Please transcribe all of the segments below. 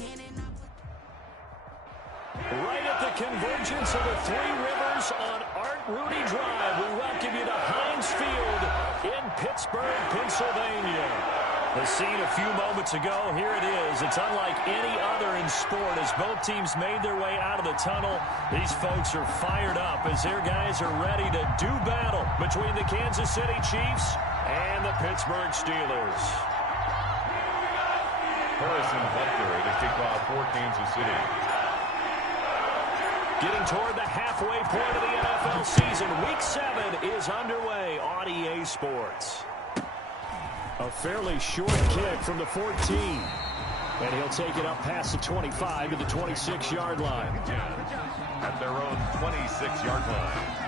Right at the convergence of the Three Rivers on Art Rooney Drive, we welcome you to Heinz Field in Pittsburgh, Pennsylvania. The scene a few moments ago, here it is. It's unlike any other in sport as both teams made their way out of the tunnel. These folks are fired up as their guys are ready to do battle between the Kansas City Chiefs and the Pittsburgh Steelers. Harrison Butker to kick off for Kansas City. Getting toward the halfway point of the NFL season. Week 7 is underway on EA Sports. A fairly short kick from the 14. And he'll take it up past the 25 to the 26-yard line. At their own 26-yard line.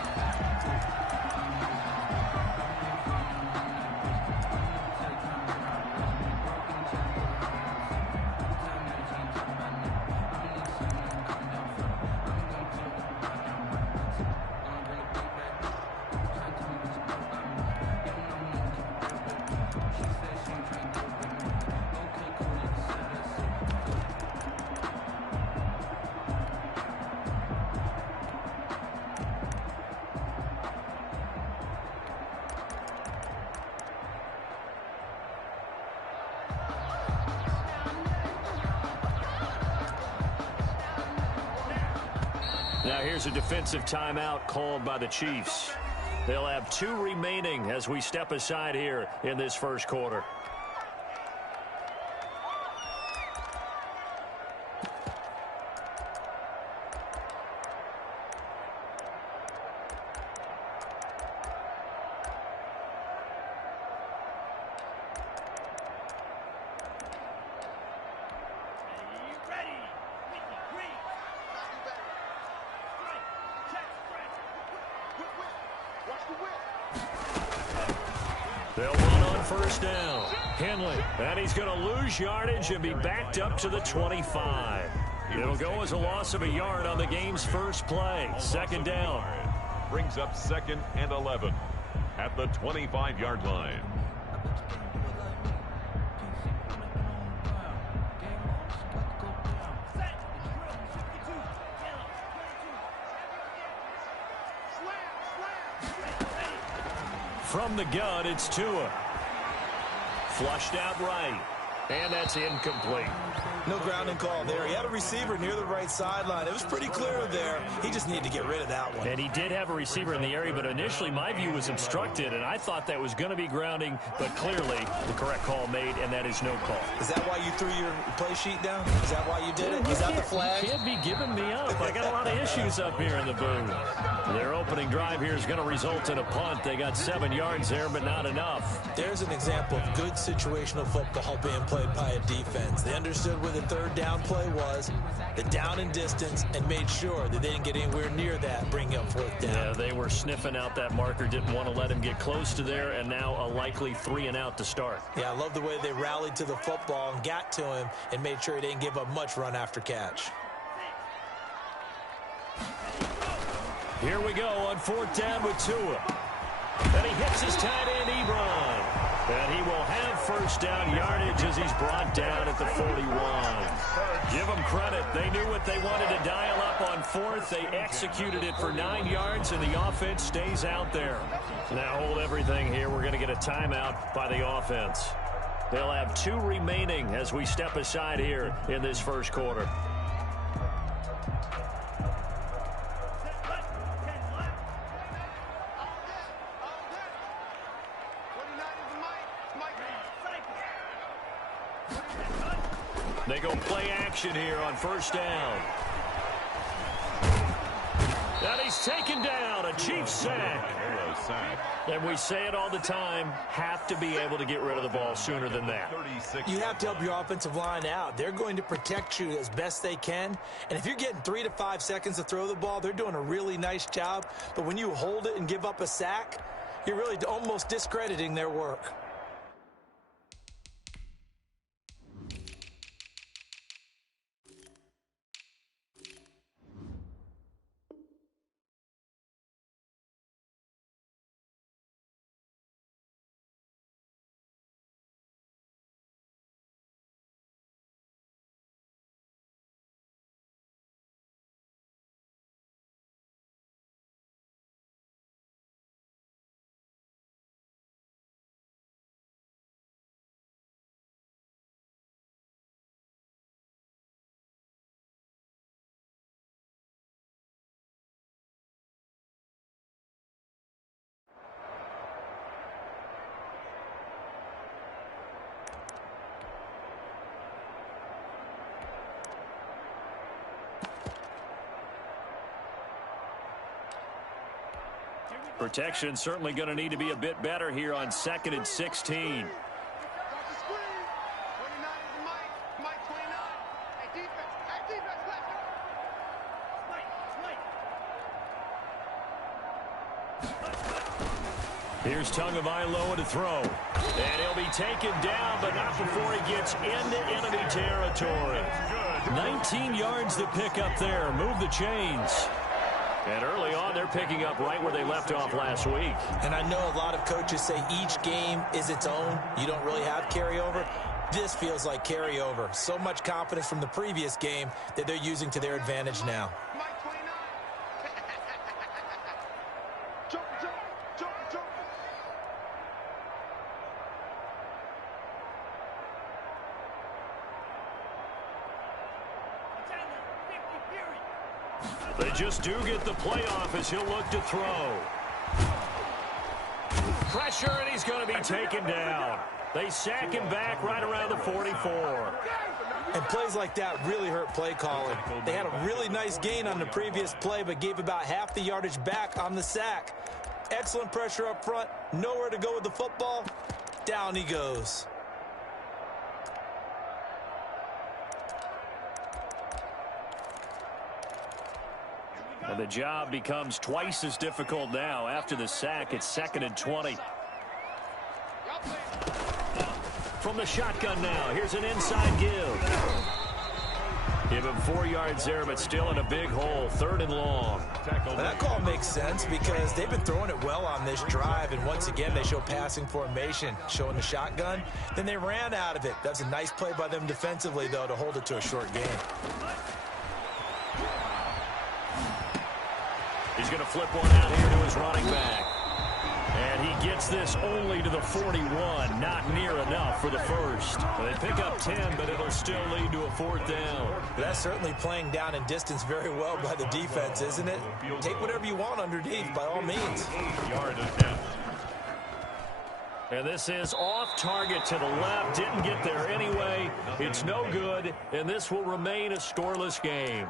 Now here's a defensive timeout called by the Chiefs. They'll have 2 remaining as we step aside here in this first quarter. They'll run on first down. Henley, and he's going to lose yardage and be backed up to the 25. It'll go as a loss of a yard on the game's first play. Second down. Brings up 2nd and 11 at the 25-yard line. From the gun, it's Tua. Flushed out right. And that's incomplete. No grounding call there. He had a receiver near the right sideline. It was pretty clear there. He just needed to get rid of that one. And he did have a receiver in the area, but initially my view was obstructed, and I thought that was going to be grounding, but clearly the correct call made, and that is no call. Is that why you threw your play sheet down? Is that why you did it? Is that the flag? You can't be giving me up. I got a lot of issues up here in the booth. Their opening drive here is going to result in a punt. They got 7 yards there, but not enough. There's an example of good situational football being played by a defense. They understood where the third down play was, the down and distance, and made sure that they didn't get anywhere near that, bringing up 4th down. Yeah, they were sniffing out that marker, didn't want to let him get close to there, and now a likely 3 and out to start. Yeah, I love the way they rallied to the football and got to him and made sure he didn't give up much run after catch. Here we go on 4th down with Tua. And he hits his tight end, Ebron. And he will have first down yardage as he's brought down at the 41. Give them credit. They knew what they wanted to dial up on 4th. They executed it for 9 yards, and the offense stays out there. Now hold everything here. We're going to get a timeout by the offense. They'll have 2 remaining as we step aside here in this first quarter. They go play action here on first down. And he's taken down. A Chiefs sack. And we say it all the time, have to be able to get rid of the ball sooner than that. You have to help your offensive line out. They're going to protect you as best they can. And if you're getting 3 to 5 seconds to throw the ball, they're doing a really nice job. But when you hold it and give up a sack, you're really almost discrediting their work. Protection certainly going to need to be a bit better here on 2nd and 16. Here's Tagovailoa to throw. And he'll be taken down, but not before he gets into enemy territory. 19 yards to pick up there. Move the chains. And early on, they're picking up right where they left off last week. And I know a lot of coaches say each game is its own. You don't really have carryover. This feels like carryover. So much confidence from the previous game that they're using to their advantage now. They just do get the playoff as he'll look to throw. Pressure, and he's going to be taken down. They sack him back right around the 44. And plays like that really hurt play calling. They had a really nice gain on the previous play, but gave about half the yardage back on the sack. Excellent pressure up front. Nowhere to go with the football. Down he goes. And the job becomes twice as difficult now. After the sack, it's 2nd and 20. From the shotgun now, here's an inside give. Give him 4 yards there, but still in a big hole. 3rd and long. Well, that call makes sense because they've been throwing it well on this drive, and once again, they show passing formation, showing the shotgun. Then they ran out of it. That's a nice play by them defensively, though, to hold it to a short game. He's going to flip one out here to his running back. And he gets this only to the 41. Not near enough for the first. They pick up 10, but it'll still lead to a 4th down. That's certainly playing down in distance very well by the defense, isn't it? Take whatever you want underneath, by all means. And this is off target to the left. Didn't get there anyway. It's no good, and this will remain a scoreless game.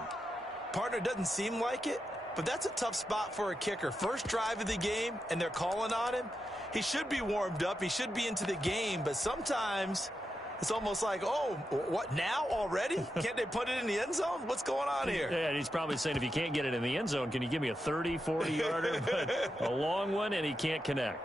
Partner, doesn't seem like it, but that's a tough spot for a kicker. First drive of the game, and they're calling on him. He should be warmed up. He should be into the game, but sometimes it's almost like, oh, what, now already? Can't they put it in the end zone? What's going on here? Yeah, and he's probably saying, if you can't get it in the end zone, can you give me a 30, 40-yarder? But a long one, and he can't connect.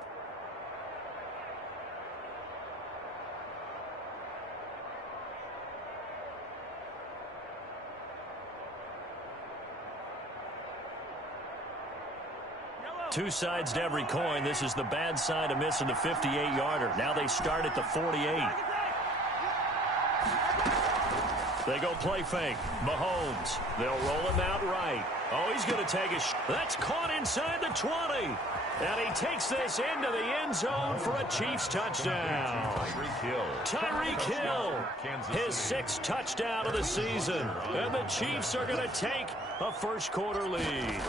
Two sides to every coin. This is the bad side of missing the 58-yarder. Now they start at the 48. They go play fake. Mahomes. They'll roll him out right. Oh, he's going to take a shot. That's caught inside the 20. And he takes this into the end zone for a Chiefs touchdown. Tyreek Hill. His 6th touchdown of the season. And the Chiefs are going to take a first-quarter lead.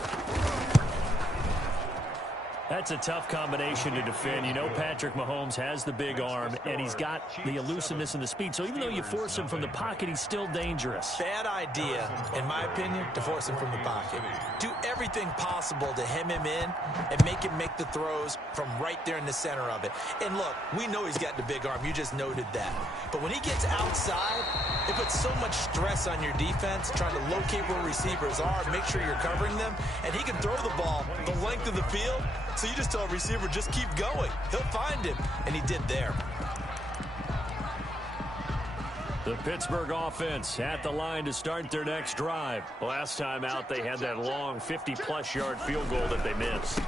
That's a tough combination to defend. You know Patrick Mahomes has the big arm, and he's got the elusiveness and the speed. So even though you force him from the pocket, he's still dangerous. Bad idea, in my opinion, to force him from the pocket. Do everything possible to hem him in and make him make the throws from right there in the center of it. And look, we know he's got the big arm. You just noted that. But when he gets outside, it puts so much stress on your defense, trying to locate where receivers are, make sure you're covering them, and he can throw the ball the length of the field. So you just tell a receiver, just keep going. He'll find him, and he did there. The Pittsburgh offense at the line to start their next drive. Last time out, they had that long 50-plus yard field goal that they missed.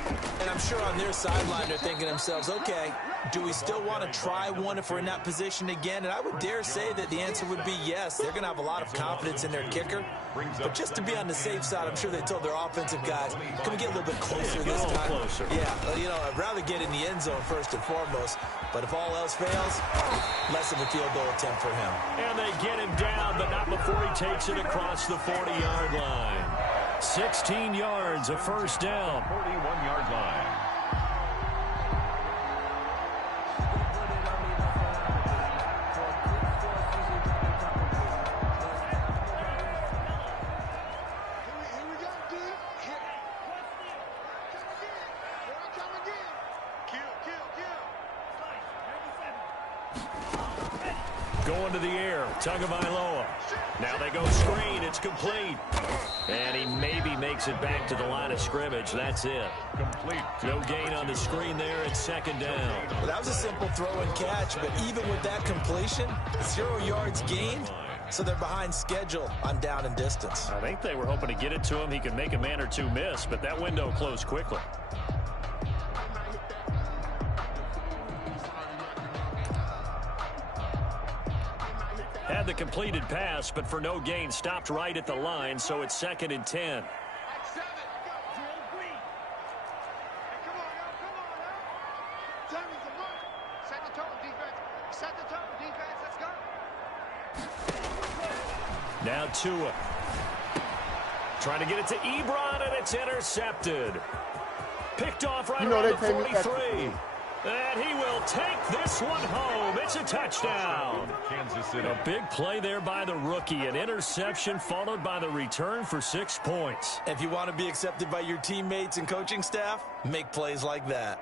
And I'm sure on their sideline, they're thinking to themselves, okay, do we still want to try one if we're in that position again? And I would dare say that the answer would be yes. They're going to have a lot of confidence in their kicker. But just to be on the safe side, I'm sure they told their offensive guys, can we get a little bit closer this time? Closer. Yeah, you know, I'd rather get in the end zone first and foremost. But if all else fails, less of a field goal attempt for him. And they get him down, but not before he takes it across the 40-yard line. 16 yards, a first down. 41-yard line. going to the air. Tagovailoa. Now they go screen. It's complete. And he maybe makes it back to the line of scrimmage. That's it. Complete. No gain on the screen there. It's second down. Well, that was a simple throw and catch, but even with that completion, 0 yards gained, so they're behind schedule on down and distance. I think they were hoping to get it to him. He could make a man or two miss, but that window closed quickly. Had the completed pass, but for no gain, stopped right at the line, so it's 2nd and 10. Now Tua. Trying to get it to Ebron, and it's intercepted. Picked off right around the 43. And he will take this one home. It's a touchdown. Kansas City. A big play there by the rookie. An interception followed by the return for 6 points. If you want to be accepted by your teammates and coaching staff, make plays like that.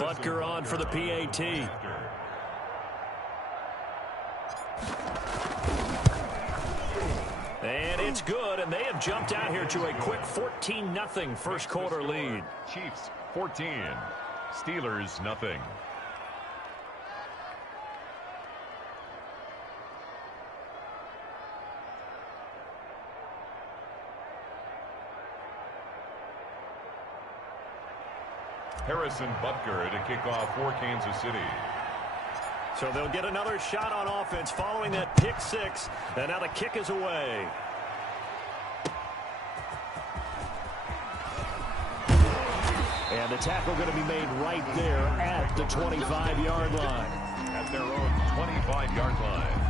Butker on for the PAT. And it's good, and they have jumped out here to a quick 14-0 first quarter lead. Chiefs 14, Steelers nothing. Harrison Butker to kick off for Kansas City. So they'll get another shot on offense following that pick 6, and now the kick is away. And the tackle going to be made right there at the 25-yard line. At their own 25-yard line.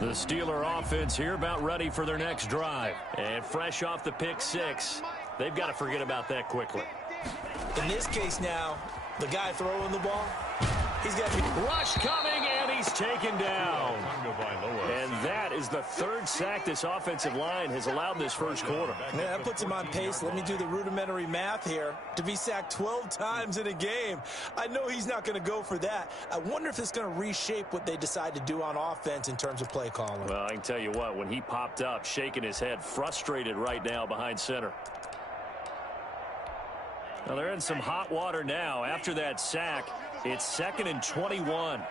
The Steeler offense here about ready for their next drive. And fresh off the pick 6, they've got to forget about that quickly. In this case now, the guy throwing the ball, he's got to be... Rush coming, and he's taken down. And that is the 3rd sack this offensive line has allowed this first quarter. Yeah, that puts him on pace. Let me do the rudimentary math here. To be sacked 12 times in a game, I know he's not going to go for that. I wonder if it's going to reshape what they decide to do on offense in terms of play calling. Well, I can tell you what, when he popped up, shaking his head, frustrated right now behind center. Now they're in some hot water now. After that sack, it's 2nd and 21.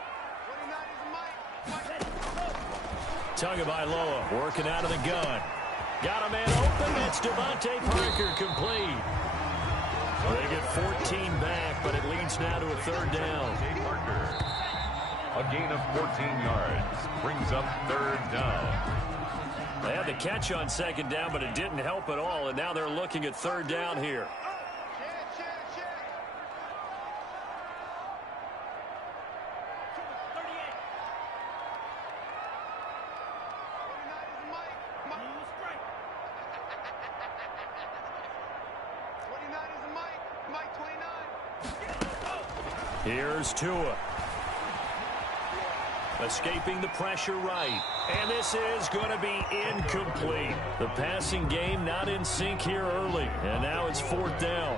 Tagovailoa working out of the gun. Got a man open. It's Devontae Parker complete. They get 14 back, but it leads now to a 3rd down. Parker. A gain of 14 yards brings up 3rd down. They had the catch on 2nd down, but it didn't help at all, and now they're looking at 3rd down here. Here's Tua. Escaping the pressure right. And this is going to be incomplete. The passing game not in sync here early. And now it's 4th down.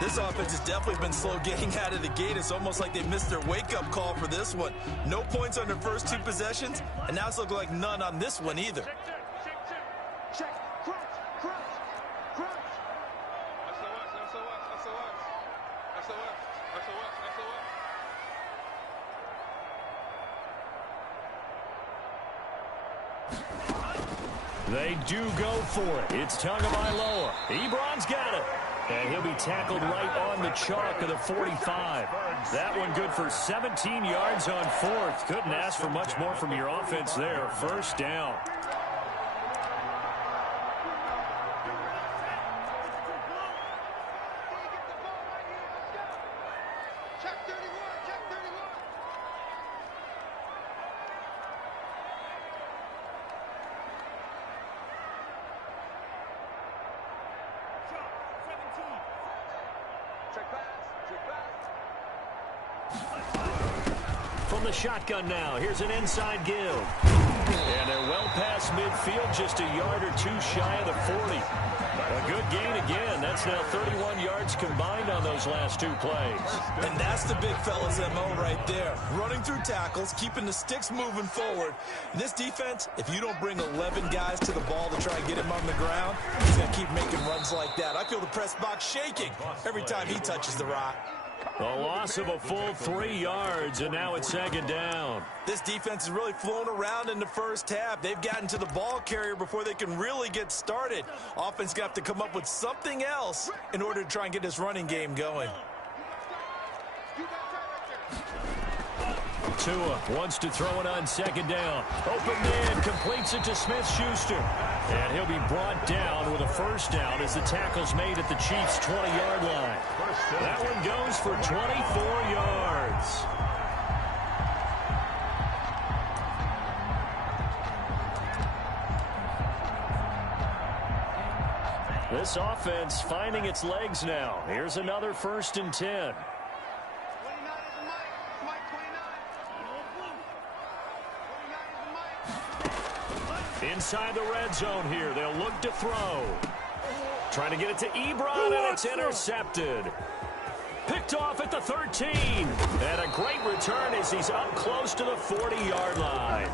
This offense has definitely been slow getting out of the gate. It's almost like they missed their wake-up call for this one. No points on their first 2 possessions, and now it's looking like none on this one either. They do go for it. It's Tagovailoa. Ebron's got it. And he'll be tackled right on the chalk of the 45. That one good for 17 yards on 4th. Couldn't ask for much more from your offense there. 1st down. From the shotgun now, here's an inside give. And they're well past midfield, just a yard or two shy of the 40. A good gain again. That's now 31 yards combined on those last two plays. And that's the big fella's MO right there. Running through tackles, keeping the sticks moving forward. In this defense, if you don't bring 11 guys to the ball to try and get him on the ground, he's going to keep making runs like that. I feel the press box shaking every time he touches the rock. A loss of a full 3 yards, and now it's second down. This defense has really flown around in the first half. They've gotten to the ball carrier before they can really get started. Offense going to have to come up with something else in order to try and get this running game going. Tua wants to throw it on second down. Open man, completes it to Smith-Schuster. And he'll be brought down with a first down as the tackle's made at the Chiefs' 20-yard line. That one goes for 24 yards. This offense finding its legs now. Here's another 1st and 10. Inside the red zone here. They'll look to throw. Trying to get it to Ebron, and it's intercepted. Picked off at the 13. And a great return as he's up close to the 40-yard line.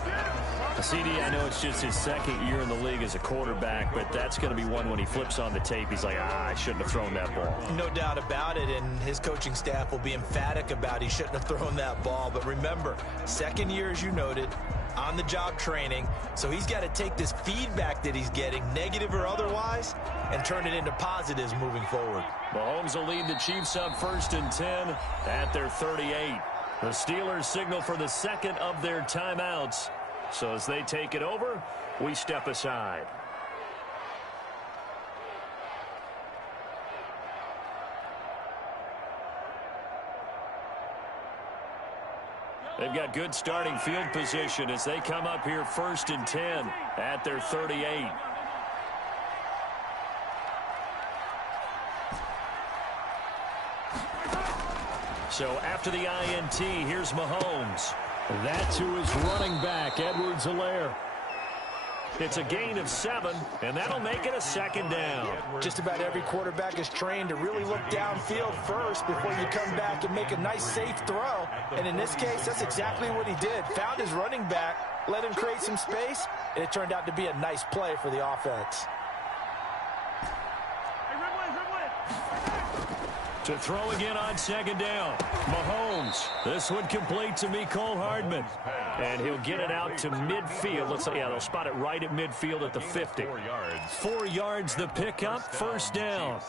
CD, I know it's just his second year in the league as a quarterback, but that's going to be one when he flips on the tape. He's like, I shouldn't have thrown that ball. No doubt about it, and his coaching staff will be emphatic about he shouldn't have thrown that ball. But remember, second year, as you noted, on-the-job training, so he's got to take this feedback that he's getting, negative or otherwise, and turn it into positives moving forward. Mahomes will lead the Chiefs up 1st and 10 at their 38. The Steelers signal for the second of their timeouts. So as they take it over, we step aside. They've got good starting field position as they come up here 1st and 10 at their 38. So after the INT, here's Mahomes. That's who is running back, Edwards-Helaire. It's a gain of 7, and that'll make it a second down. Just about every quarterback is trained to really look downfield first before you come back and make a nice, safe throw. And in this case, that's exactly what he did. Found his running back, let him create some space, and it turned out to be a nice play for the offense. To throw again on second down. Mahomes. This one complete to Mecole Hardman. And he'll get it out to midfield. Looks like, yeah, they'll spot it right at midfield at the 50. 4 yards the pickup, first down.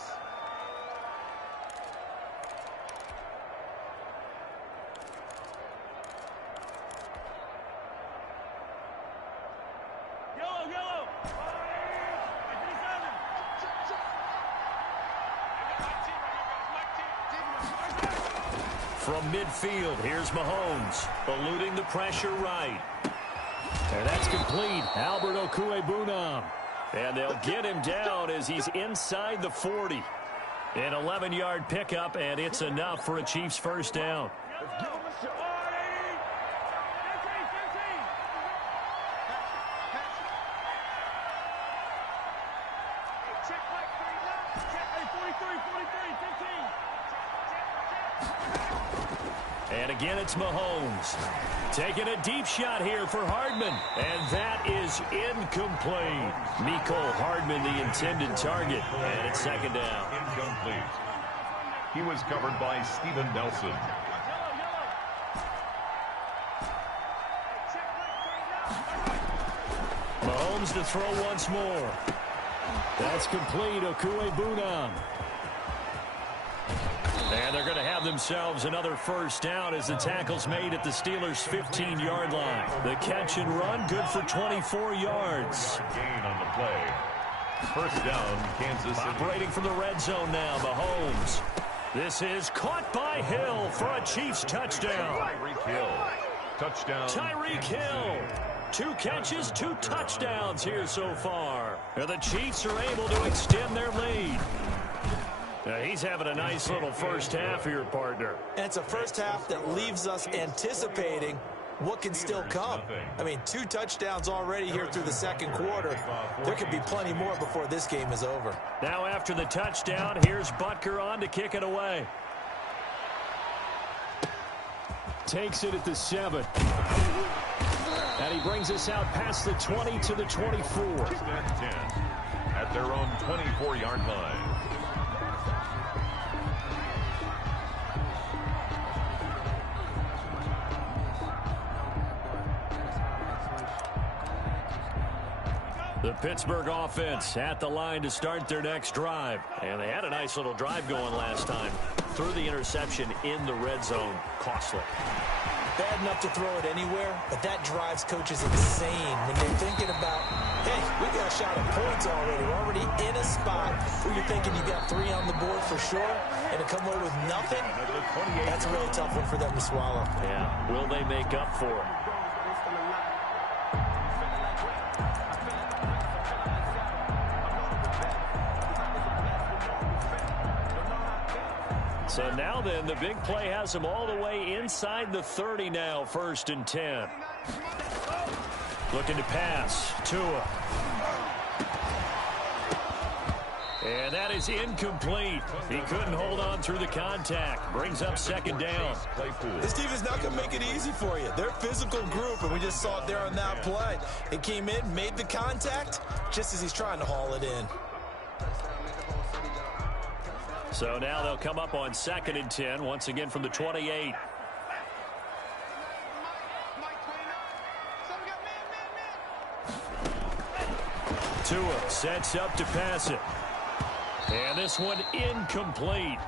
From midfield, here's Mahomes, eluding the pressure right. And that's complete. Albert Okwuegbunam. And they'll get him down as he's inside the 40. An 11-yard pickup, and it's enough for a Chiefs first down. And again, it's Mahomes. Taking a deep shot here for Hardman. And that is incomplete. Mecole Hardman, the intended target. And it's second down. Incomplete. He was covered by Steven Nelson. Mahomes to throw once more. That's complete. Okwuegbunam. And they're going to have themselves another first down as the tackle's made at the Steelers' 15-yard line. The catch and run, good for 24 yards. Gain on the play. First down, Kansas City. Operating from the red zone now, Mahomes. This is caught by Hill for a Chiefs touchdown. Tyreek Hill. Touchdown. Tyreek Hill. 2 catches, 2 touchdowns here so far. And the Chiefs are able to extend their lead. He he's having a nice little first half here, partner. And it's a first half that leaves us anticipating what can still come. I mean, 2 touchdowns already here through the second quarter. There could be plenty more before this game is over. Now after the touchdown, here's Butker on to kick it away. Takes it at the 7. And he brings us out past the 20 to the 24. 10 at their own 24-yard line. The Pittsburgh offense at the line to start their next drive. And they had a nice little drive going last time. Threw the interception in the red zone. Costly. Bad enough to throw it anywhere, but that drives coaches insane when they're thinking about, hey, we got a shot at points already. We're already in a spot where you're thinking you got 3 on the board for sure, and to come away with nothing, that's a really tough one for them to swallow. Yeah, will they make up for it? So now then, the big play has them all the way inside the 30 now, 1st and 10. Looking to pass. Tua. And that is incomplete. He couldn't hold on through the contact. Brings up 2nd down. This team is not going to make it easy for you. They're a physical group, and we just saw it there on that play. It came in, made the contact, just as he's trying to haul it in. So now they'll come up on 2nd and 10, once again from the 28. Tua sets up to pass it. And this one incomplete.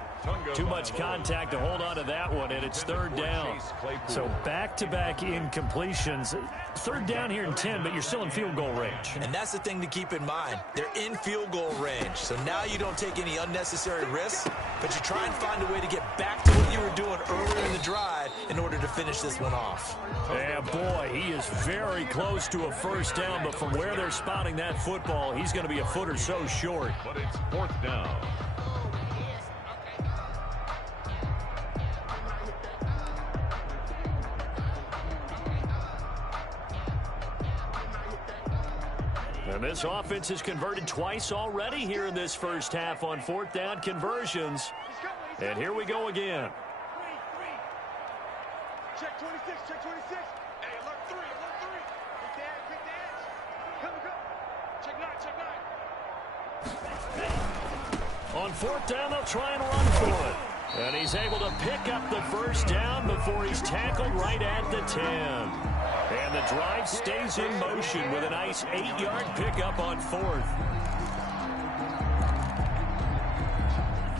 Too much contact to hold on to that one, and it's 3rd down. So back-to-back incompletions. 3rd down here in 10, but you're still in field goal range. And that's the thing to keep in mind. They're in field goal range. So now you don't take any unnecessary risks, but you try and find a way to get back to what you were doing earlier in the drive in order to finish this one off. Yeah, boy, he is very close to a 1st down, but from where they're spotting that football, he's going to be a foot or so short. But it's 4th down. And this offense has converted twice already here in this first half on 4th down conversions. And here we go again. Check 26, check 26. Hey, alert 3, alert 3. Pick the edge. Come, go. Check 9, check 9. On 4th down, they'll try and run for it. And he's able to pick up the 1st down before he's tackled right at the 10. And the drive stays in motion with a nice 8-yard pickup on 4th.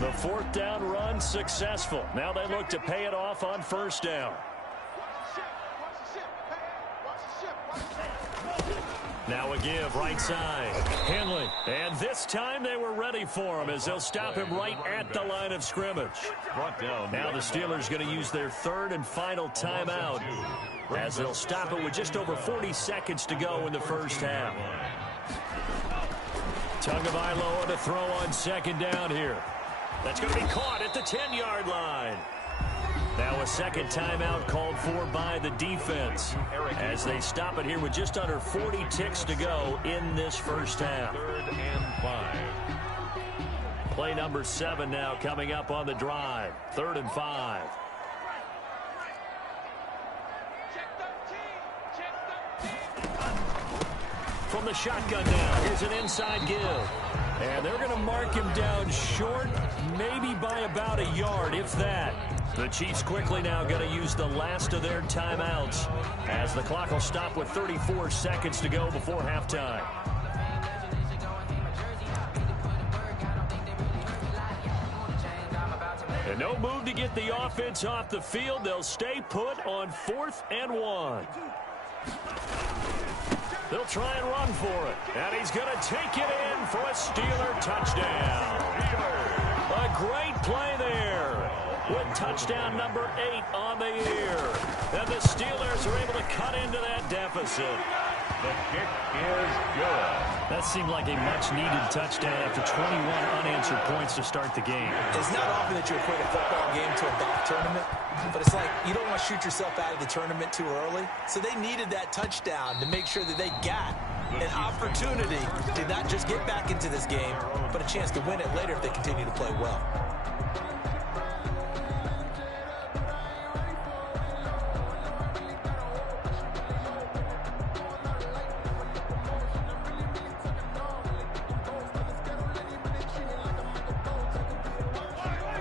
The 4th down run successful. Now they look to pay it off on 1st down. Now a give right side. Henley. And this time they were ready for him as they'll stop him right at the line of scrimmage. Now the Steelers going to use their 3rd and final timeout as they'll stop it with just over 40 seconds to go in the first half. Tagovailoa to throw on 2nd down here. That's going to be caught at the 10-yard line. Now a 2nd timeout called for by the defense as they stop it here with just under 40 ticks to go in this first half. 3rd and 5. Play number 7 now coming up on the drive. 3rd and 5. From the shotgun now, here's an inside give. And they're going to mark him down short, maybe by about a yard, if that. The Chiefs quickly now going to use the last of their timeouts as the clock will stop with 34 seconds to go before halftime. And no move to get the offense off the field. They'll stay put on 4th and 1. They'll try and run for it. And he's going to take it in for a Steeler touchdown. A great play there with touchdown number 8 on the year. And the Steelers are able to cut into that deficit. The kick is good. That seemed like a much-needed touchdown after 21 unanswered points to start the game. It's not often that you equate a football game to a golf tournament, but it's like you don't want to shoot yourself out of the tournament too early. So they needed that touchdown to make sure that they got an opportunity to not just get back into this game, but a chance to win it later if they continue to play well.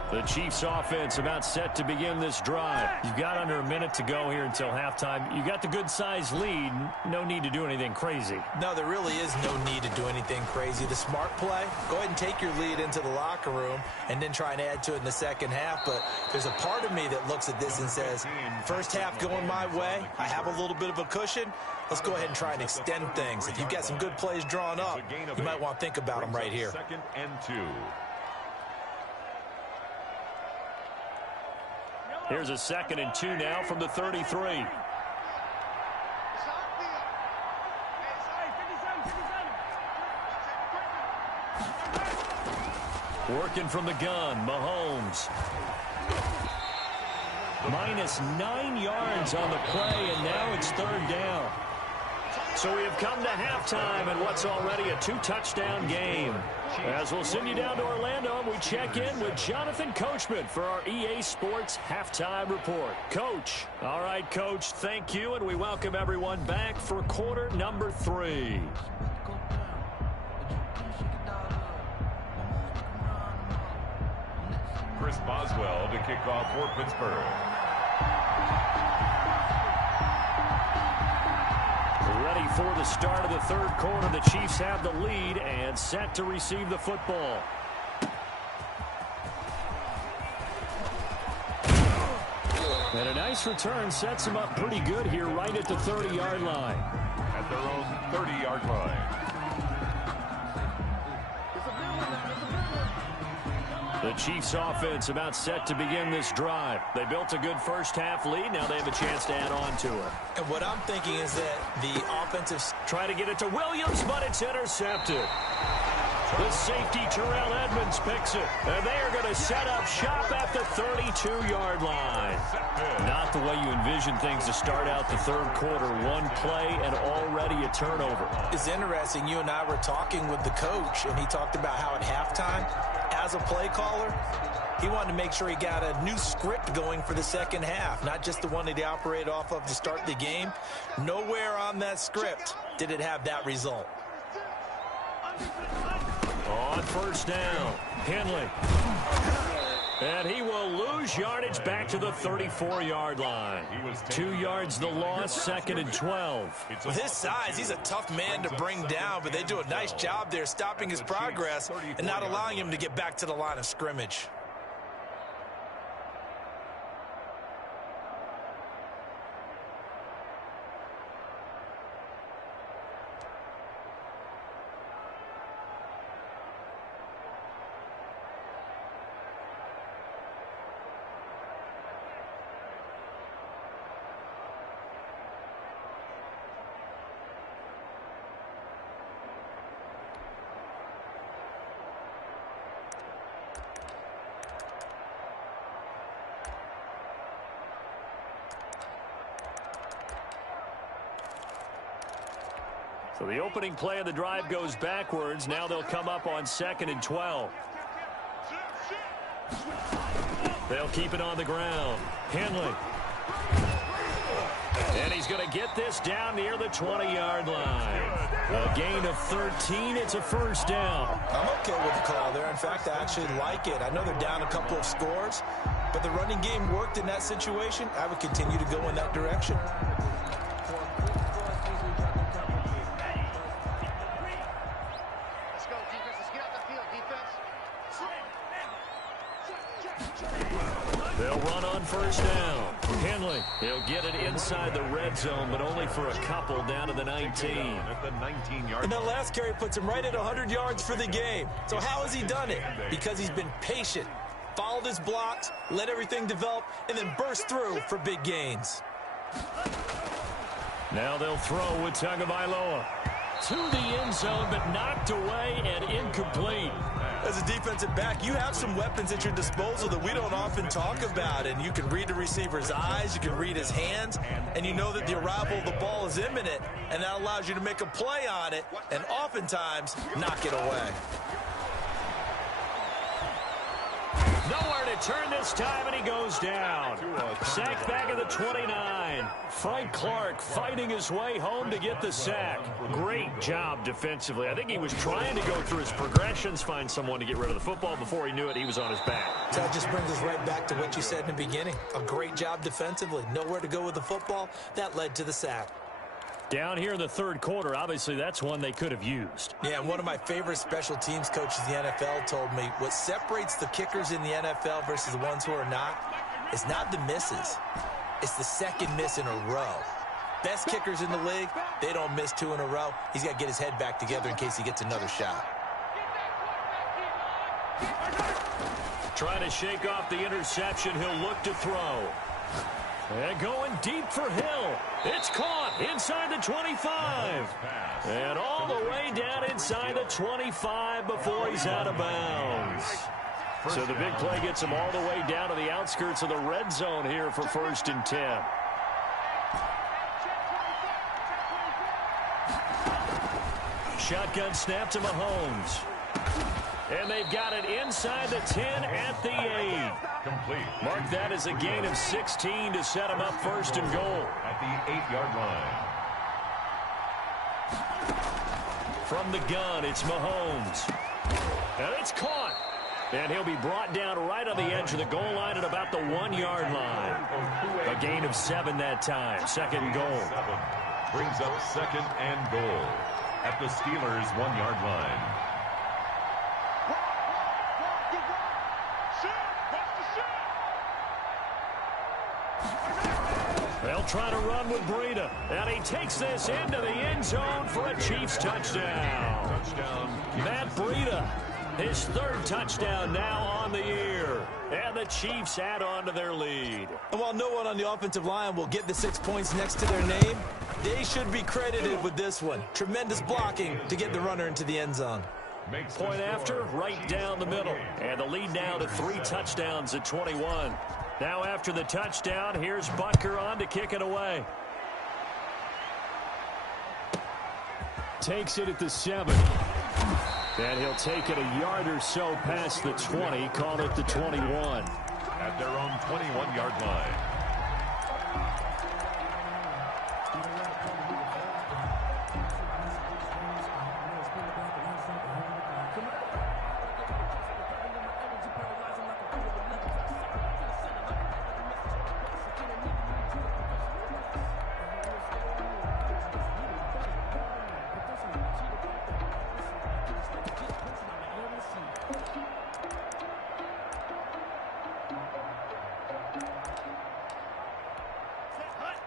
The Chiefs offense about set to begin this drive. You've got under a minute to go here until halftime. You got the good-sized lead. No need to do anything crazy. No, there really is no need to do anything crazy. The smart play, go ahead and take your lead into the locker room and then try and add to it in the second half. But there's a part of me that looks at this and says, first half going my way, I have a little bit of a cushion. Let's go ahead and try and extend things. If you've got some good plays drawn up, you might want to think about them right here. 2nd and 2. Here's a 2nd and 2 now from the 33. Working from the gun, Mahomes. Minus 9 yards on the play, and now it's 3rd down. So we have come to halftime in what's already a 2-touchdown game. As we'll send you down to Orlando, we check in with Jonathan Coachman for our EA Sports Halftime Report. Coach. All right, Coach, thank you, and we welcome everyone back for quarter number 3. Chris Boswell to kick off for Pittsburgh. Ready for the start of the 3rd quarter. The Chiefs have the lead and set to receive the football. And a nice return sets them up pretty good here right at the 30-yard line. At their own 30-yard line. The Chiefs offense about set to begin this drive. They built a good first half lead. Now they have a chance to add on to it. And what I'm thinking is that the offensive... Try to get it to Williams, but it's intercepted. The safety, Terrell Edmonds, picks it. And they are going to set up shop at the 32-yard line. Not the way you envision things to start out the 3rd quarter. One play and already a turnover. It's interesting. You and I were talking with the coach, and he talked about how at halftime, as a play caller, he wanted to make sure he got a new script going for the second half, not just the one that he operated off of to start the game. Nowhere on that script did it have that result. On 1st down, Henley. And he will lose yardage back to the 34-yard line. 2 yards the loss, 2nd and 12. With his size, he's a tough man to bring down, but they do a nice job there stopping his progress and not allowing him to get back to the line of scrimmage. So the opening play of the drive goes backwards. Now they'll come up on 2nd and 12. They'll keep it on the ground. Henley. And he's going to get this down near the 20-yard line. A gain of 13. It's a 1st down. I'm okay with the call there. In fact, I actually like it. I know they're down a couple of scores, but the running game worked in that situation. I would continue to go in that direction. They'll run on 1st down. Henley, he'll get it inside the red zone, but only for a couple down to the 19. At the 19-yard And that last carry puts him right at 100 yards for the game. So how has he done it? Because he's been patient, followed his blocks, let everything develop, and then burst through for big gains. Now they'll throw with Tagovailoa. To the end zone, but knocked away and incomplete. As a defensive back, you have some weapons at your disposal that we don't often talk about, and you can read the receiver's eyes, you can read his hands, and you know that the arrival of the ball is imminent, and that allows you to make a play on it, and oftentimes knock it away. Nowhere to turn this time, and he goes down. Sack back at the 29. Frank Clark fighting his way home to get the sack. Great job defensively. I think he was trying to go through his progressions, find someone to get rid of the football. Before he knew it, he was on his back. So that just brings us right back to what you said in the beginning. A great job defensively. Nowhere to go with the football. That led to the sack. Down here in the third quarter, obviously that's one they could have used. Yeah, and one of my favorite special teams coaches in the NFL told me what separates the kickers in the NFL versus the ones who are not is not the misses. It's the second miss in a row. Best kickers in the league, they don't miss 2 in a row. He's got to get his head back together in case he gets another shot. Trying to shake off the interception, he'll look to throw. And going deep for Hill. It's caught inside the 25. And all the way down inside the 25 before he's out of bounds. So the big play gets him all the way down to the outskirts of the red zone here for 1st and 10. Shotgun snap to Mahomes. And they've got it inside the 10 at the 8. Complete. Mark that as a gain of 16 to set him up 1st and goal. At the 8-yard line. From the gun, it's Mahomes. And it's caught. And he'll be brought down right on the edge of the goal line at about the 1-yard line. A gain of 7 that time. 2nd and goal. 7 brings up 2nd and goal at the Steelers' 1-yard line. They'll try to run with Breida. And he takes this into the end zone for a Chiefs touchdown. Matt Breida, his 3rd touchdown now on the year. And the Chiefs add on to their lead. And while no one on the offensive line will get the 6 points next to their name, they should be credited with this one. Tremendous blocking to get the runner into the end zone. Point after, right down the middle. And the lead now to 3 touchdowns at 21. Now after the touchdown, here's Butker on to kick it away. Takes it at the 7. And he'll take it a yard or so past the 20, call it the 21. At their own 21-yard line.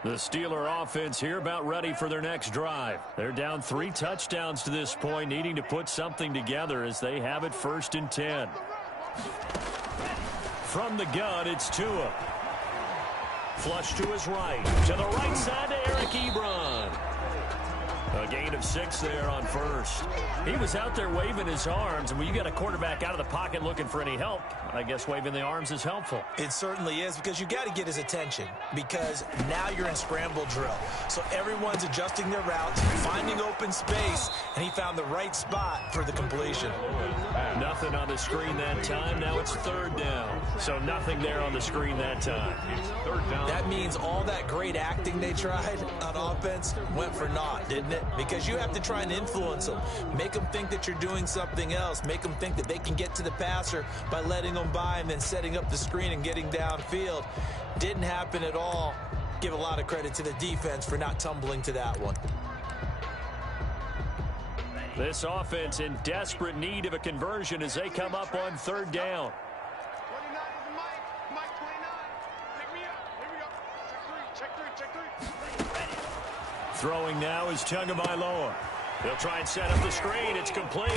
The Steeler offense here about ready for their next drive. They're down 3 touchdowns to this point, needing to put something together as they have it 1st and 10. From the gun, it's Tua. Flush to his right. To the right side to Eric Ebron. A gain of 6 there on 1st. He was out there waving his arms, and when you got a quarterback out of the pocket looking for any help, I guess waving the arms is helpful. It certainly is, because you got to get his attention, because now you're in scramble drill. So everyone's adjusting their routes, finding open space, and he found the right spot for the completion. Nothing on the screen that time. Now it's 3rd down. So nothing there on the screen that time. It's 3rd down. That means all that great acting they tried on offense went for naught, didn't it? Because you have to try and influence them. Make them think that you're doing something else. Make them think that they can get to the passer by letting them by and then setting up the screen and getting downfield. Didn't happen at all. Give a lot of credit to the defense for not tumbling to that one. This offense in desperate need of a conversion as they come up on 3rd down. 29 is the Mike. Mike 29. Pick me up. Here we go. Check 3. Check 3. Throwing now is Tagovailoa. They'll try and set up the screen. It's complete.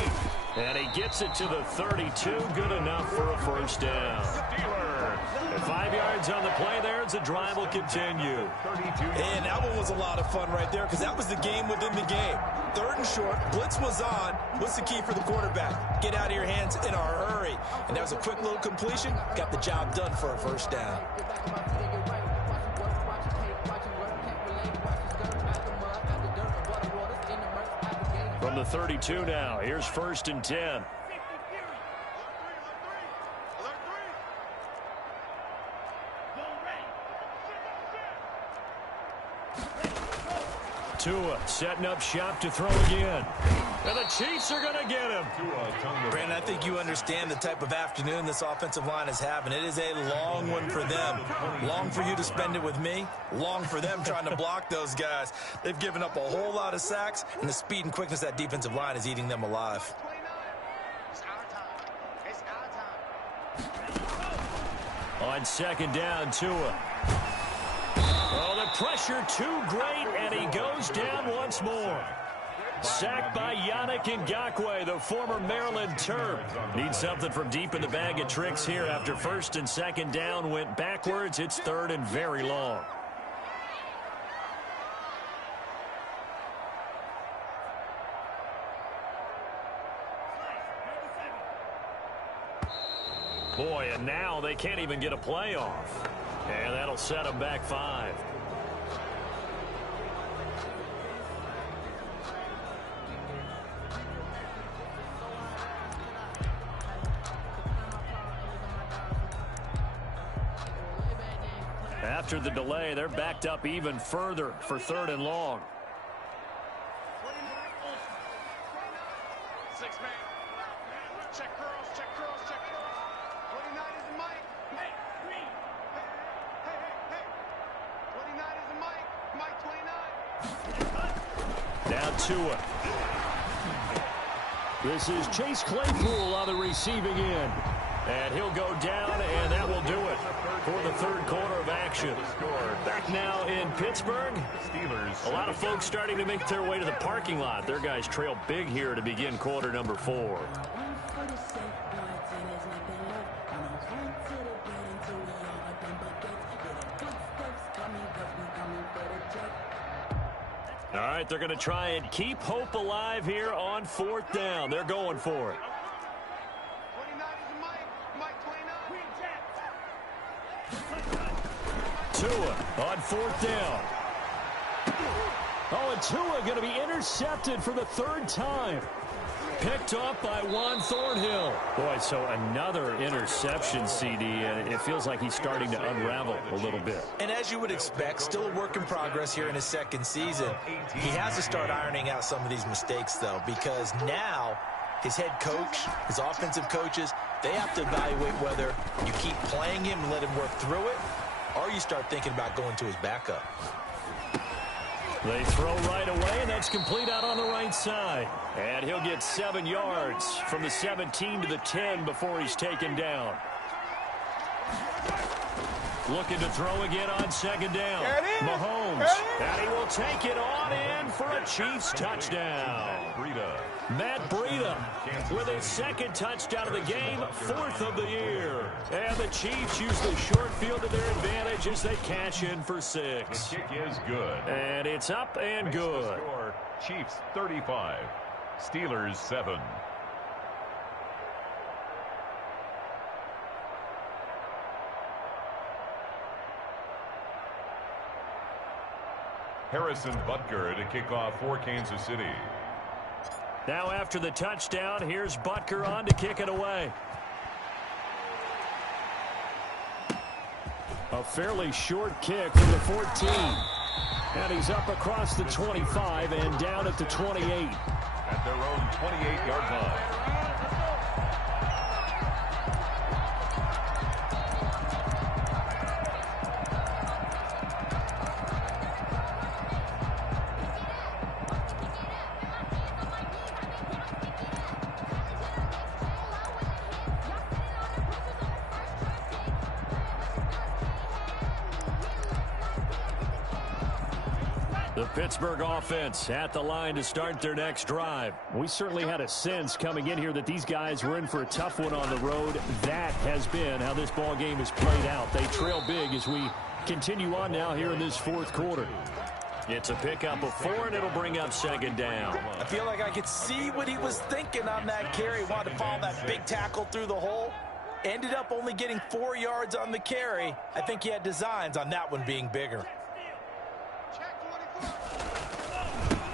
And he gets it to the 32. Good enough for a 1st down. Steelers And 5 yards on the play there as the drive will continue. 32. And that one was a lot of fun right there because that was the game within the game. 3rd and short, blitz was on. What's the key for the quarterback? Get out of your hands in a hurry. And that was a quick little completion. Got the job done for a first down. From the 32 now, here's 1st and 10. Tua setting up shop to throw again. And the Chiefs are going to get him. Brandon, I think you understand the type of afternoon this offensive line is having. It is a long one for them. Long for you to spend it with me. Long for them trying to block those guys. They've given up a whole lot of sacks, and the speed and quickness of that defensive line is eating them alive. On 2nd down, Tua. Oh, the pressure too great, and he goes down once more. Sacked by Yannick Ngakoue, the former Maryland Terp. Needs something from deep in the bag of tricks here after 1st and 2nd down went backwards. It's 3rd and very long. Boy, and now they can't even get a play off. And that'll set them back 5. After the delay, they're backed up even further for 3rd and long. 6 man. Check curls, check curls, check curls. 29 is the mic. Hey, green. Hey. 29 is the mic. Mike 29. Down Tua. This is Chase Claypool on the receiving end. And he'll go down, and that will do it for the 3rd quarter of action. Back now in Pittsburgh. Steelers. A lot of folks starting to make their way to the parking lot. Their guys trail big here to begin quarter number 4. All right, they're going to try and keep hope alive here on 4th down. They're going for it. 29 is the mic. Mike 29. Tua on 4th down. Oh, and Tua going to be intercepted for the 3rd time. Picked off by Juan Thornhill. Boy, so another interception, CD, and it feels like he's starting to unravel a little bit. And as you would expect, still a work in progress here in his 2nd season. He has to start ironing out some of these mistakes, though, because now his head coach, his offensive coaches, they have to evaluate whether you keep playing him and let him work through it, or you start thinking about going to his backup. They throw right away, and that's complete out on the right side. And he'll get 7 yards from the 17 to the 10 before he's taken down. Looking to throw again on 2nd down. Mahomes. And he will take it on in for a Chiefs touchdown. Matt Breida with his 2nd touchdown of the game, 4th of the year. And the Chiefs use the short field to their advantage as they cash in for 6. The kick is good. And it's up and good. Score, Chiefs 35, Steelers 7. Harrison Butker to kick off for Kansas City. Now after the touchdown, here's Butker on to kick it away. A fairly short kick from the 14. And he's up across the 25 and down at the 28. At their own 28-yard line. The Pittsburgh offense at the line to start their next drive. We certainly had a sense coming in here that these guys were in for a tough one on the road. That has been how this ball game has played out. They trail big as we continue on now here in this fourth quarter. It's a pickup of 4, and it'll bring up second down. I feel like I could see what he was thinking on that carry. Wanted to follow that big tackle through the hole. Ended up only getting 4 yards on the carry. I think he had designs on that one being bigger.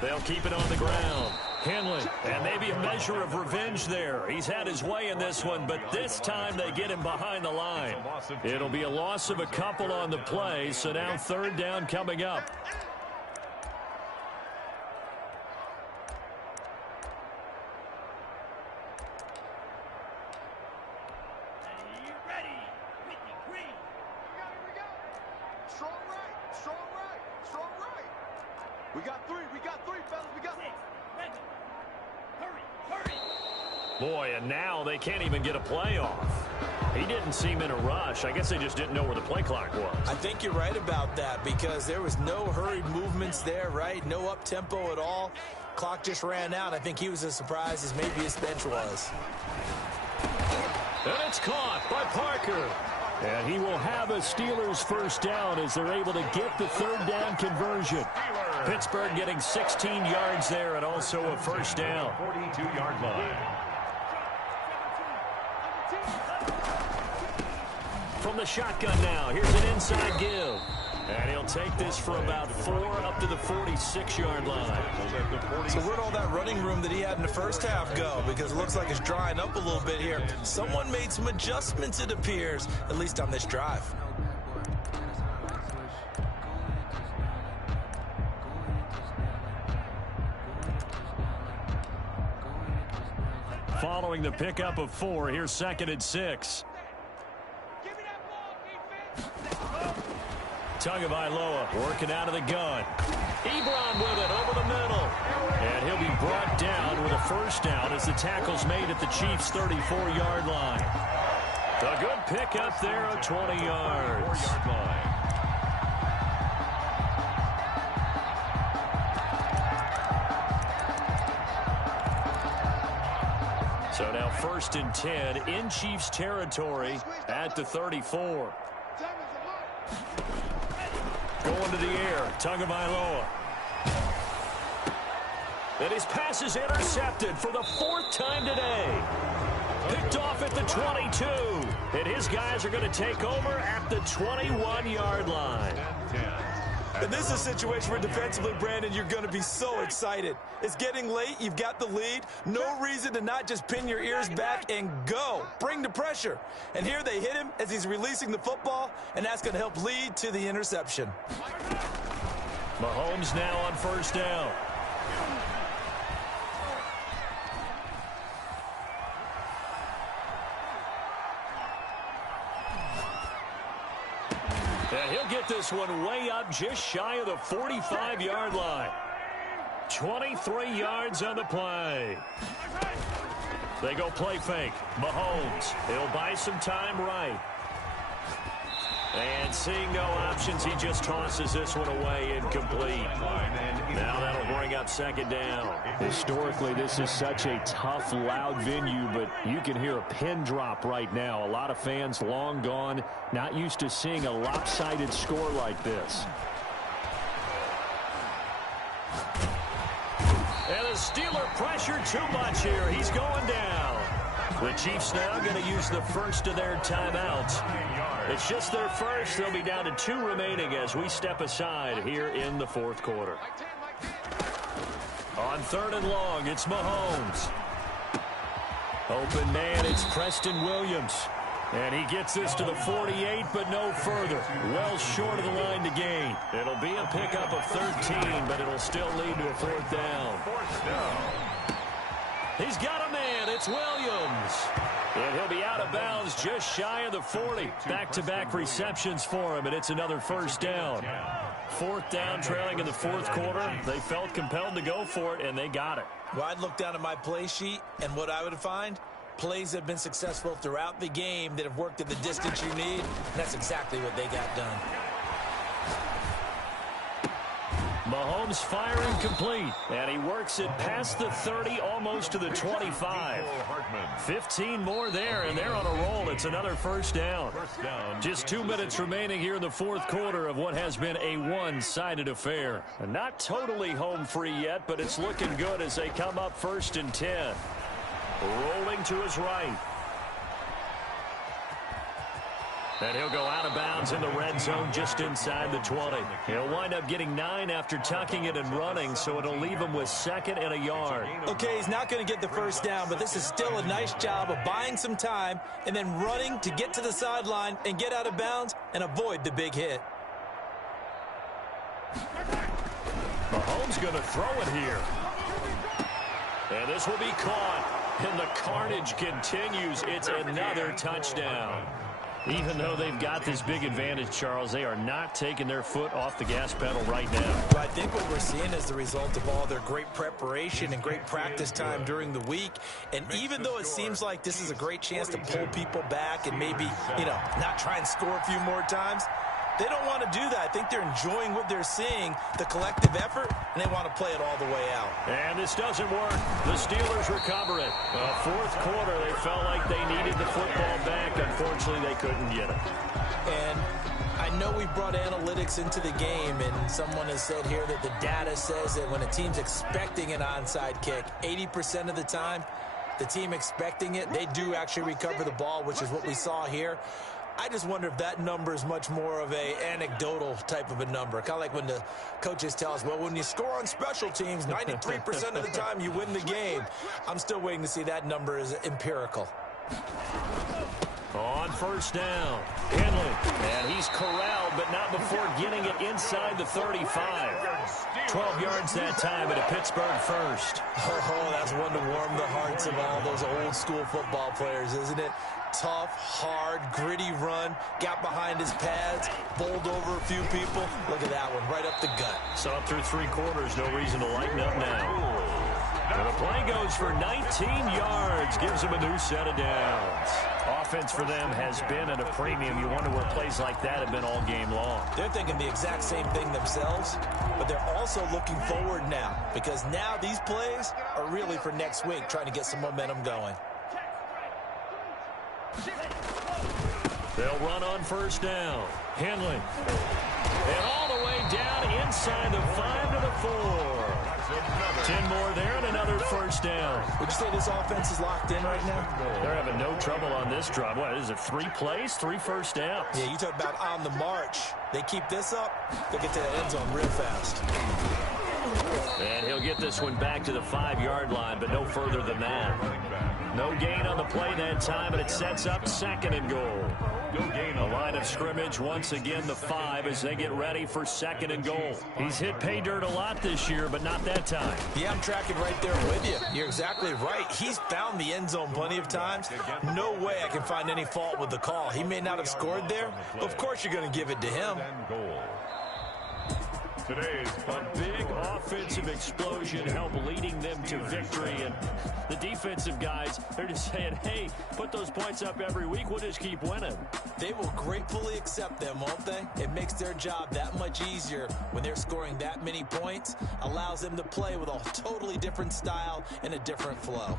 They'll keep it on the ground. Henley, and maybe a measure of revenge there. He's had his way in this one, but this time they get him behind the line. It'll be a loss of a couple on the play, so now third down coming up. Boy, and now they can't even get a play off. He didn't seem in a rush. I guess they just didn't know where the play clock was. I think you're right about that because there was no hurried movements there, right? No up-tempo at all. Clock just ran out. I think he was as surprised as maybe his bench was. And it's caught by Parker. And he will have a Steelers first down as they're able to get the third down conversion. Pittsburgh getting 16 yards there and also a first down. 42-yard line. From the shotgun now, here's an inside give. And he'll take this for about 4 up to the 46-yard line. So where'd all that running room that he had in the first half go? Because it looks like it's drying up a little bit here. Someone made some adjustments, it appears, at least on this drive. Following the pickup of 4, here's 2nd and 6. Tagovailoa working out of the gun. Ebron with it over the middle. And he'll be brought down with a first down as the tackle's made at the Chiefs' 34-yard line. A good pickup there of 20 yards. So now 1st and 10 in Chiefs territory at the 34. Going to the air, Tagovailoa. And his pass is intercepted for the 4th time today. Picked off at the 22. And his guys are going to take over at the 21-yard line. And this is a situation where defensively, Brandon, you're going to be so excited. It's getting late. You've got the lead. No reason to not just pin your ears back and go. Bring the pressure. And here they hit him as he's releasing the football, and that's going to help lead to the interception. Mahomes now on first down. And he'll get this one way up just shy of the 45-yard line. 23 yards on the play. They go play fake. Mahomes, he'll buy some time right. And seeing no options, he just tosses this one away incomplete. Now that'll bring up second down. Historically, this is such a tough, loud venue, but you can hear a pin drop right now. A lot of fans long gone, not used to seeing a lopsided score like this. And the Steeler pressure too much here. He's going down. The Chiefs now going to use the first of their timeouts. It's just their first. They'll be down to 2 remaining as we step aside here in the fourth quarter. On 3rd and long, it's Mahomes. Open man, it's Preston Williams. And he gets this to the 48, but no further. Well short of the line to gain. It'll be a pickup of 13, but it'll still lead to a 4th down. He's got a man. It's Williams. And he'll be out of bounds just shy of the 40. Back-to-back receptions for him, and it's another first down. 4th down, trailing in the fourth quarter. They felt compelled to go for it, and they got it. Well, I'd look down at my play sheet, and what I would find, plays have been successful throughout the game that have worked at the distance you need, and that's exactly what they got done. Mahomes firing complete. And he works it past the 30, almost to the 25. 15 more there, and they're on a roll. It's another first down. Just 2 minutes remaining here in the fourth quarter of what has been a one-sided affair. And not totally home free yet, but it's looking good as they come up 1st and 10. Rolling to his right. And he'll go out of bounds in the red zone just inside the 20. He'll wind up getting 9 after tucking it and running, so it'll leave him with 2nd and a yard. Okay, he's not going to get the first down, but this is still a nice job of buying some time and then running to get to the sideline and get out of bounds and avoid the big hit. Mahomes going to throw it here. And this will be caught. And the carnage continues. It's another touchdown. Even though they've got this big advantage, Charles, they are not taking their foot off the gas pedal right now. I think what we're seeing is the result of all their great preparation and great practice time during the week. And even though it seems like this is a great chance to pull people back and maybe, not try and score a few more times, they don't want to do that. I think they're enjoying what they're seeing, the collective effort, and they want to play it all the way out. And this doesn't work. The Steelers recover it. Fourth quarter, they felt like they needed the football back. Unfortunately, they couldn't get it. And I know we brought analytics into the game, and someone has said here that the data says that when a team's expecting an onside kick, 80% of the time, the team expecting it, they do actually recover the ball, which is what we saw here. I just wonder if that number is much more of a anecdotal type of a number. Kind of like when the coaches tell us, well, when you score on special teams, 93% of the time you win the game. I'm still waiting to see that number is empirical. On first down, Henley, and he's corralled, but not before getting it inside the 35. 12 yards that time at a Pittsburgh first. Oh, that's one to warm the hearts of all those old school football players, isn't it? Tough, hard, gritty run, got behind his pads, bowled over a few people. Look at that one, right up the gut. So up through 3 quarters, no reason to lighten up now. And the play goes for 19 yards, gives them a new set of downs. Offense for them has been at a premium. You wonder where plays like that have been all game long. They're thinking the exact same thing themselves, but they're also looking forward now, because now these plays are really for next week, trying to get some momentum going. They'll run on first down. Henley. And all the way down inside the 5 to the 4. 10 more there and another first down. Would you say this offense is locked in right now? They're having no trouble on this drive. What is it, 3 plays, 3 first downs? Yeah, you talk about on the march. They keep this up, they'll get to the end zone real fast. And he'll get this one back to the 5-yard line, but no further than that. No gain on the play that time, and it sets up 2nd and goal. A line of scrimmage, once again the 5 as they get ready for 2nd and goal. He's hit pay dirt a lot this year, but not that time. Yeah, I'm tracking right there with you. You're exactly right. He's found the end zone plenty of times. No way I can find any fault with the call. He may not have scored there, but of course you're going to give it to him. Today's a big offensive explosion help leading them to victory, and the defensive guys, they're just saying, hey, put those points up every week, we'll just keep winning. They will gratefully accept them, won't they? It makes their job that much easier when they're scoring that many points, allows them to play with a totally different style and a different flow.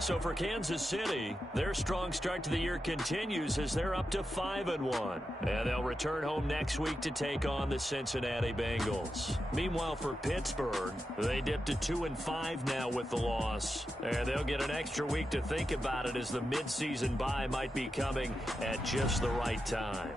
So for Kansas City, their strong start to the year continues as they're up to 5-1. And they'll return home next week to take on the Cincinnati Bengals. Meanwhile, for Pittsburgh, they dipped to 2-5 now with the loss. And they'll get an extra week to think about it as the midseason bye might be coming at just the right time.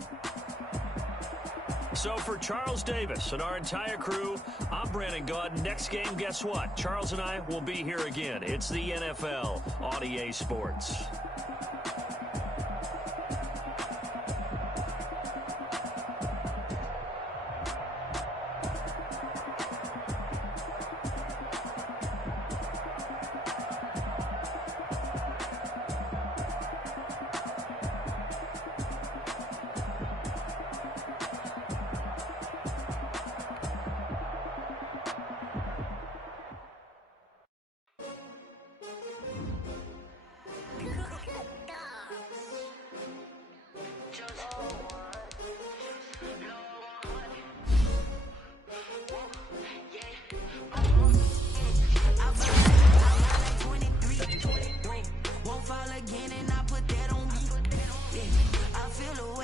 So for Charles Davis and our entire crew, I'm Brandon Gaudin. Next game, guess what? Charles and I will be here again. It's the NFL on EA Sports.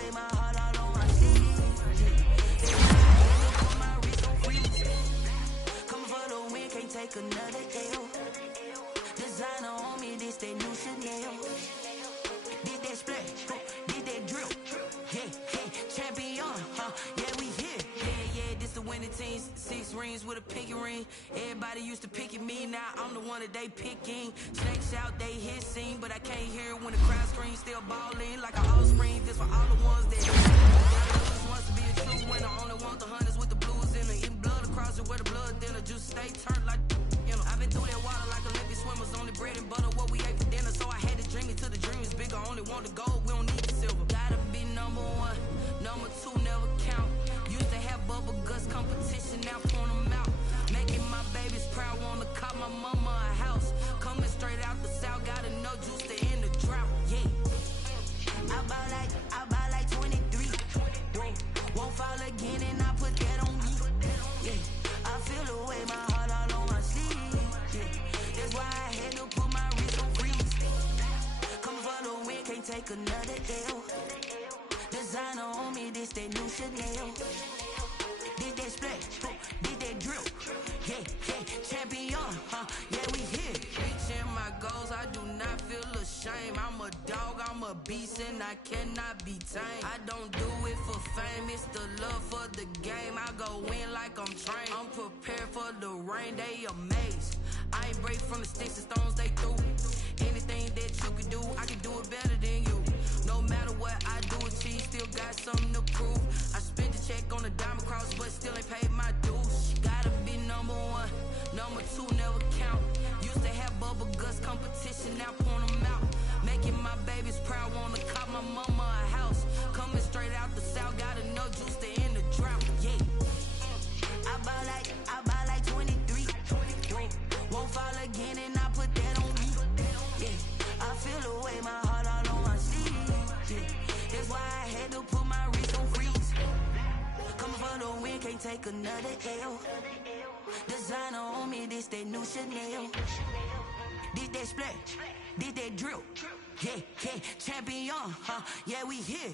away my heart all on my sleeve. Yeah. Put my wrist on freeze. Coming for the win, can't take another L. Designer on me, this that new Chanel. Did that splash, did that drill. Yeah, champion, yeah, we here. Yeah, this the winning team. 6 rings with a pinky ring. Everybody used to pick at me, now I'm the one that they picking. Snakes out, they hit scene, but I can't hear it when the crowd screams. Still balling like a offspring. This for all the ones that wants to be a true winner. Only want the hunters with the blues in it. Eating blood across it where the blood thinner. Juice stay turned like, you know. I've been through that water like Olympic swimmers. Only bread and butter, what we ate for dinner. So I had to dream it till the dream is bigger. Only want the gold, we don't need the silver. Gotta be number 1, number 2 never count. Used to have bubble guts competition, now point them out. Making my babies proud, wanna cop my mama a house. Coming straight out the south, gotta know juice to end the drought. Yeah, I buy like 23. Won't fall again, and I put that on me. Yeah, I feel the way my heart all on my sleeve. Yeah, that's why I had to put my wrist on freeze. Coming for the win, can't take another L. Designer on me, this that new Chanel. Did that splash, did that drill. Yeah, champion, yeah, we here. Reaching my goals, I do not feel ashamed. I'm a dog, I'm a beast, and I cannot be tamed. I don't do it for fame, it's the love for the game. I go in like I'm trained. I'm prepared for the rain, they amazed. I ain't break from the sticks and stones they threw. Anything that you can do, I can do it better than you. No matter what I do, achieve, still got something to prove. I spent the check on the diamond cross, but still ain't paid my dues. Gotta be number 1, number 2 never count. Used to have bubble guts competition, now point them out. Making my babies proud, wanna cop my mama a house. Coming straight out the south, gotta know juice to end the drought. Yeah, I buy like 23. Won't fall again, and I put that on me. Yeah, I feel the way my heart all on my sleeve. Yeah, that's why I had to put my wrist on freeze. Coming for the win, can't take another L. Designer on me, this that new Chanel. Did that splash, did that drill. Yeah, champion, yeah, we here.